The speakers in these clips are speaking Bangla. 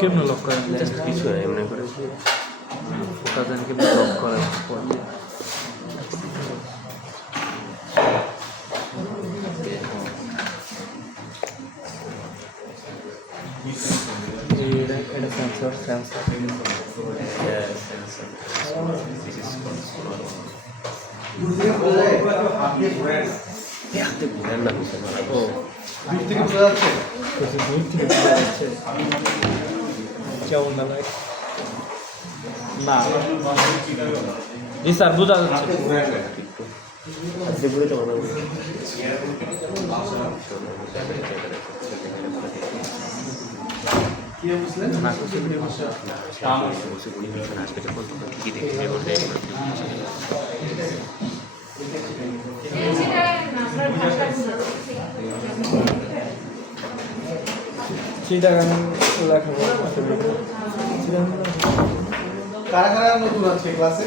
কেমন লক করেন? জাস্ট কিছু এমনি করে ফোকাস দেন, কেমন লক করেন এটা সেন্সর সেন্সর না জি স্যার বোঝা যাচ্ছে। কারা কারা নতুন আছে ক্লাসে?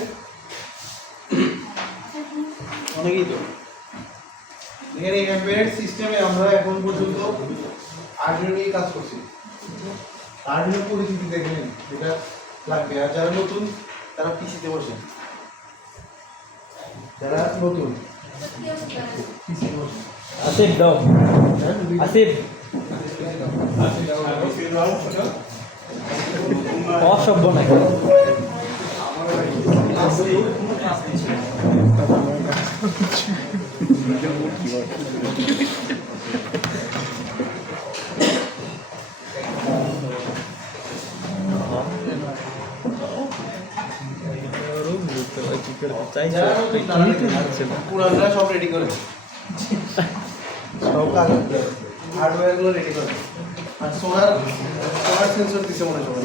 অনেকেই তো। এখানে এমবেডেড সিস্টেমে আমরা এখন পর্যন্ত আর্ডিনো নিয়ে কাজ করছি। আর্ডিনো পরিচিতি দেখে নিন, যেটা লাগবে। আর যারা নতুন তারা পিসিতে বসেন। যারা নতুন পিসিতে বসেন। আসিফ দাও, আসিফ অসভ্য নাকি? পুরানরা সব রেডি করে, সব কাগজ হার্ডওয়্যার গুলো রেডি করে। আর সোলার সেন্সর দিছে মনে হয়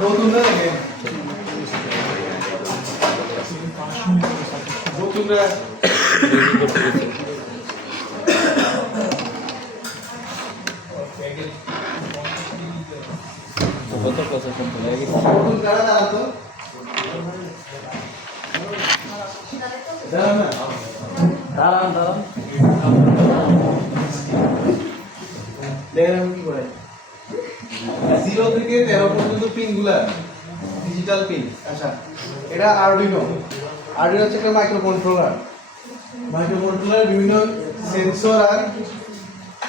নতুনরা দেখে, নতুনরা কত কথা শুনতে লাগে। নতুন কারা দাঁড়াতো দাঁড়ান না, দাঁড়ান দাঁড়ান দেখেন আমি কি করে 0 থেকে 13 পর্যন্ত পিন গুলা ডিজিটাল পিন। আচ্ছা, এটা আরডুইনো। আরডুইনো হচ্ছে একটা মাইক্রো কন্ট্রোলার। মাইক্রো কন্ট্রোলার বিভিন্ন সেন্সর আর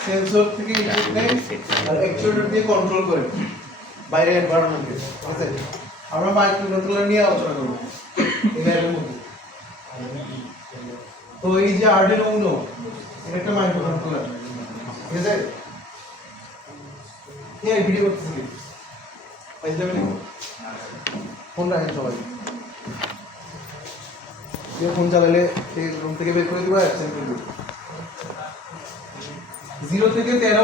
সেন্সর থেকে ইনপুট নেয় আর অ্যাকচুয়েটর দিয়ে কন্ট্রোল করে বাইরে এনভায়রনমেন্টকে। ঠিক আছে, আমরা মাইক্রো কন্ট্রোলার নিয়ে আলোচনা করব এই ল্যাবের মধ্যে। তো এই যে আরডুইনো উনো, এটা একটা মাইক্রো কন্ট্রোলার। ঠিক আছে, এই ভিডিও করতেছি পাইছ যাবে না, ফোন রাখেন সবাই। ফোন চালালে রুম থেকে বের করে দিব, অ্যাবসেন্ট করে দিব। 0 থেকে 13